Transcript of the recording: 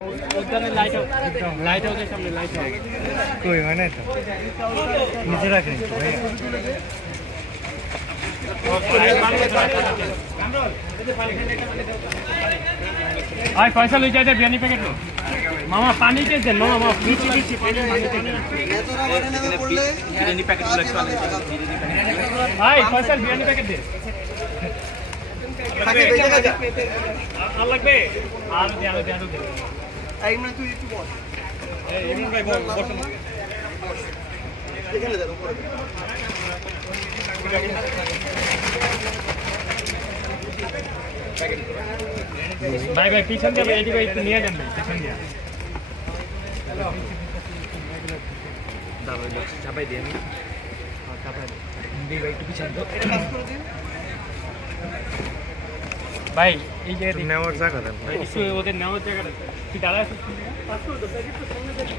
light হাউসের সামনে light house কই হয় না তো নিচে রাখেন ভাই পয়সা লই যাইতে বিরিয়ানি প্যাকেট লো মামা পানি কে দেন মামা মামা পিছি পিছি পানি বিরিয়ানি প্যাকেট গুলো একটু ভাই পয়সা বিরিয়ানি প্যাকেট দে থাকে বেজে গেছে আর লাগবে আর দে এই না তুই একটু বস এই ইমরান ভাই বস এখানে দাও উপরে ভাই ভাই পিছন দিয়ে এদিকে একটু নিয়ে যান ভাই পিছন দিয়ে দাঁড়াও বক্স চাপাই দেন হ্যাঁ চাপাই দিই ভাই একটু পিছন দাও এটা কাজ করে দিন ভাই এই যে নেওয়ার জায়গা দেন একটু ওদের নেওয়ার জায়গাটা কি দাঁড়ায় আছে পাস করে দাও প্যাকেট তো সামনে দেখো